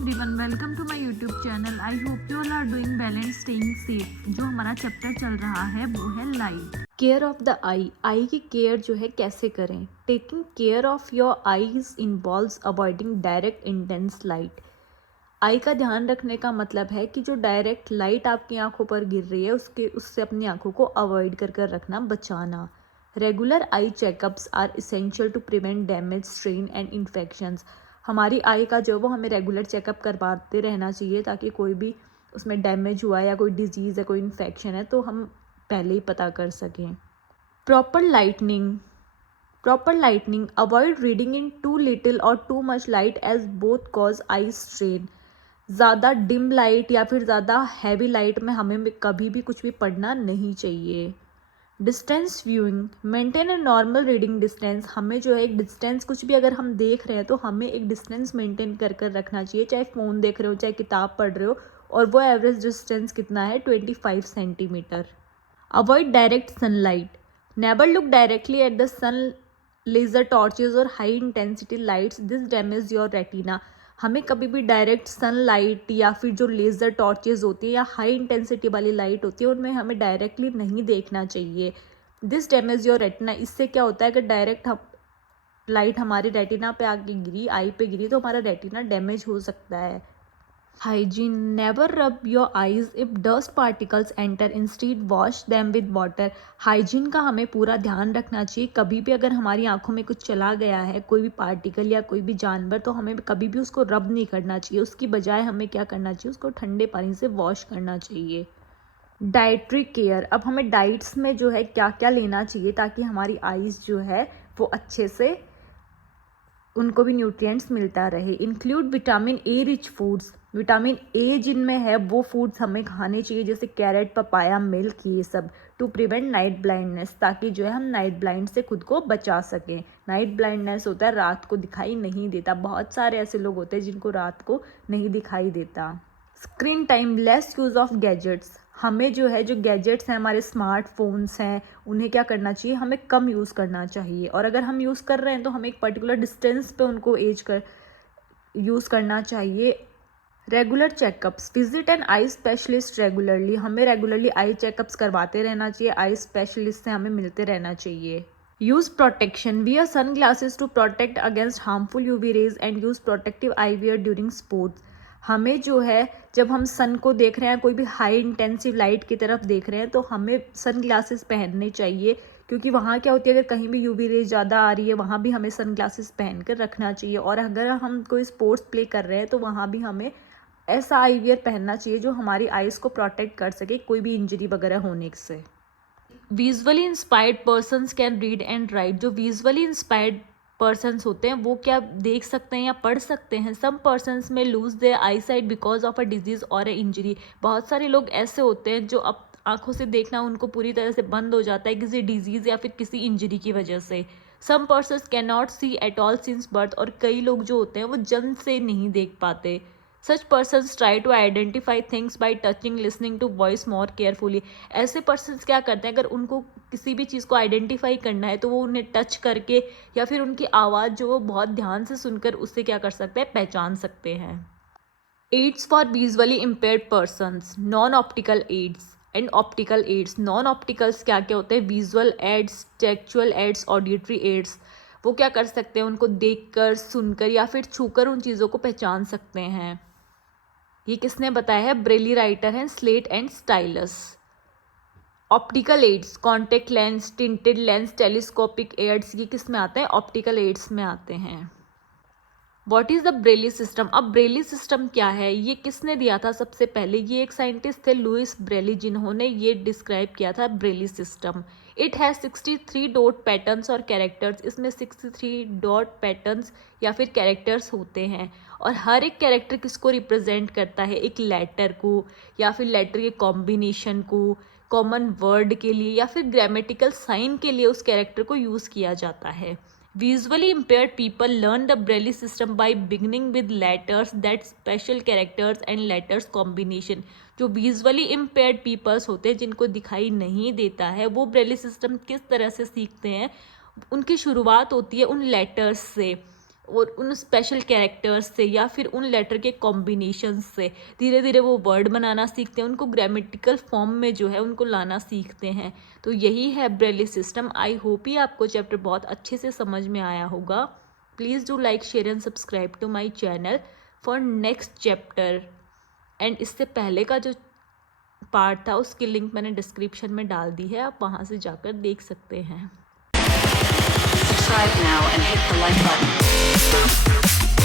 Everyone, welcome to my YouTube channel. I hope you all are doing well and staying safe. जो हमारा chapter चल रहा है वो है light. Care of the eye की केयर जो है कैसे करें। Taking care of your eyes involves avoiding direct intense light. Eye का ध्यान रखने का मतलब है कि जो डायरेक्ट लाइट आपकी आंखों पर गिर रही है उससे अपनी आंखों को अवॉइड कर रखना, बचाना। Regular eye checkups are essential to prevent damage, strain and infections. हमारी आई का जो वो हमें रेगुलर चेकअप करवाते रहना चाहिए ताकि कोई भी उसमें डैमेज हुआ या कोई डिजीज़ है, कोई इन्फेक्शन है तो हम पहले ही पता कर सकें। Proper lightning avoid reading in too little और too much light as both cause eye strain. ज़्यादा डिम लाइट या फिर ज़्यादा हैवी लाइट में हमें कभी भी कुछ भी पढ़ना नहीं चाहिए। Distance viewing, maintain a normal reading distance. हमें जो है एक डिस्टेंस, कुछ भी अगर हम देख रहे हैं तो हमें एक डिस्टेंस मेंटेन कर रखना चाहिए, चाहे फ़ोन देख रहे हो चाहे किताब पढ़ रहे हो, और वो एवरेज डिस्टेंस कितना है, 25 centimetre. Avoid direct sunlight, never look directly at the sun, laser torches और high intensity lights, this damage your retina. हमें कभी भी डायरेक्ट सनलाइट या फिर जो लेज़र टॉर्चेज होती है या हाई इंटेंसिटी वाली लाइट होती है उनमें हमें डायरेक्टली नहीं देखना चाहिए। This damage your retina. इससे क्या होता है, अगर डायरेक्ट लाइट हमारे रेटिना पे आके गिरी, आई पे गिरी, तो हमारा रेटिना डैमेज हो सकता है। Hygiene, never rub your eyes if dust particles enter, instead wash them with water. Hygiene का हमें पूरा ध्यान रखना चाहिए। कभी भी अगर हमारी आंखों में कुछ चला गया है, कोई भी पार्टिकल या कोई भी जानवर, तो हमें कभी भी उसको रब नहीं करना चाहिए। उसकी बजाय हमें क्या करना चाहिए, उसको ठंडे पानी से वॉश करना चाहिए। डाइट्री केयर, अब हमें डाइट्स में जो है क्या क्या लेना चाहिए ताकि हमारी आईज जो है वो अच्छे से उनको भी न्यूट्रिएंट्स मिलता रहे। Include vitamin A rich foods. Vitamin A जिनमें है वो फूड्स हमें खाने चाहिए, जैसे कैरेट, पपाया, मिल्क, ये सब, टू प्रिवेंट नाइट ब्लाइंडनेस, ताकि जो है हम नाइट ब्लाइंड से खुद को बचा सकें। नाइट ब्लाइंडनेस होता है रात को दिखाई नहीं देता, बहुत सारे ऐसे लोग होते हैं जिनको रात को नहीं दिखाई देता। Screen time, lace use of gadgets. हमें जो है, जो गैजेट्स हैं हमारे स्मार्टफोन्स हैं, उन्हें क्या करना चाहिए, हमें कम यूज़ करना चाहिए। और अगर हम यूज़ कर रहे हैं तो हमें एक पर्टिकुलर डिस्टेंस पे उनको यूज़ करना चाहिए। Regular checkups, visit an eye specialist regularly. हमें रेगुलरली आई चेकअप्स करवाते रहना चाहिए, आई स्पेशलिस्ट से हमें मिलते रहना चाहिए। Use protection, wear sun glasses to protect against harmful UV rays and use protective eye wear during sports. हमें जो है, जब हम सन को देख रहे हैं, कोई भी हाई इंटेंसिव लाइट की तरफ देख रहे हैं, तो हमें सन ग्लासेस पहनने चाहिए, क्योंकि वहाँ क्या होती है, अगर कहीं भी यूवी रेज ज़्यादा आ रही है वहाँ भी हमें सन ग्लासेस पहन कर रखना चाहिए। और अगर हम कोई स्पोर्ट्स प्ले कर रहे हैं तो वहाँ भी हमें ऐसा आई वियर पहनना चाहिए जो हमारी आइज़ को प्रोटेक्ट कर सके कोई भी इंजरी वगैरह होने से। Visually inspired persons can read and right. जो विजुअली इंस्पायर्ड पर्सन्स होते हैं वो क्या देख सकते हैं या पढ़ सकते हैं। Some persons may lose their eye sight because of a disease और ए इंजरी। बहुत सारे लोग ऐसे होते हैं जो अब आंखों से देखना उनको पूरी तरह से बंद हो जाता है किसी डिजीज़ या फिर किसी इंजरी की वजह से। Some persons can not see at all since birth. और कई लोग जो होते हैं वो जन्म से नहीं देख पाते। Such persons try to identify things by touching, listening to voice more carefully. ऐसे पर्सन्स क्या करते हैं, अगर उनको किसी भी चीज़ को आइडेंटिफाई करना है तो वो उन्हें टच करके या फिर उनकी आवाज़ जो वो बहुत ध्यान से सुनकर उससे क्या कर सकते हैं, पहचान सकते हैं। Aids for visually impaired persons, non optical aids and optical aids. Non opticals क्या क्या होते हैं, visual aids, tactual aids, auditory aids. वो क्या कर सकते हैं, उनको देखकर, सुनकर या फिर छूकर उन चीज़ों को पहचान सकते हैं। ये किसने बताया है, ब्रेली राइटर हैं, slate and stylus. Optical aids, contact lens, tinted lens, telescopic aids, ये किस में आते हैं, ऑप्टिकल एड्स में आते हैं। What is the Braille system. अब ब्रेली सिस्टम क्या है, ये किसने दिया था सबसे पहले, ये एक साइंटिस्ट थे लुइस ब्रेली, जिन्होंने ये डिस्क्राइब किया था Braille system. It has 63 dot patterns और कैरेक्टर्स। इसमें 63 डॉट पैटर्न्स या फिर कैरेक्टर्स होते हैं, और हर एक कैरेक्टर किसको रिप्रेजेंट करता है, एक लेटर को या फिर लेटर के कॉम्बिनेशन को, कॉमन वर्ड के लिए या फिर ग्रामेटिकल साइन के लिए उस कैरेक्टर को यूज़ किया जाता है। Visually impaired people learn the Braille system by beginning with letters that special characters and letters combination। जो विजुअली impaired peoples होते हैं, जिनको दिखाई नहीं देता है, वो ब्रेली सिस्टम किस तरह से सीखते हैं, उनकी शुरुआत होती है उन लेटर्स से, और उन स्पेशल कैरेक्टर्स से या फिर उन लेटर के कॉम्बिनेशन से धीरे धीरे वो वर्ड बनाना सीखते हैं, उनको ग्रामेटिकल फॉर्म में जो है उनको लाना सीखते हैं। तो यही है ब्रेली सिस्टम। आई होप ही आपको चैप्टर बहुत अच्छे से समझ में आया होगा। Please do like share and subscribe to my channel for next chapter. And इससे पहले का जो पार्ट था उसकी लिंक मैंने डिस्क्रिप्शन में डाल दी है, आप वहाँ से जाकर देख सकते हैं। Subscribe now and hit the like button.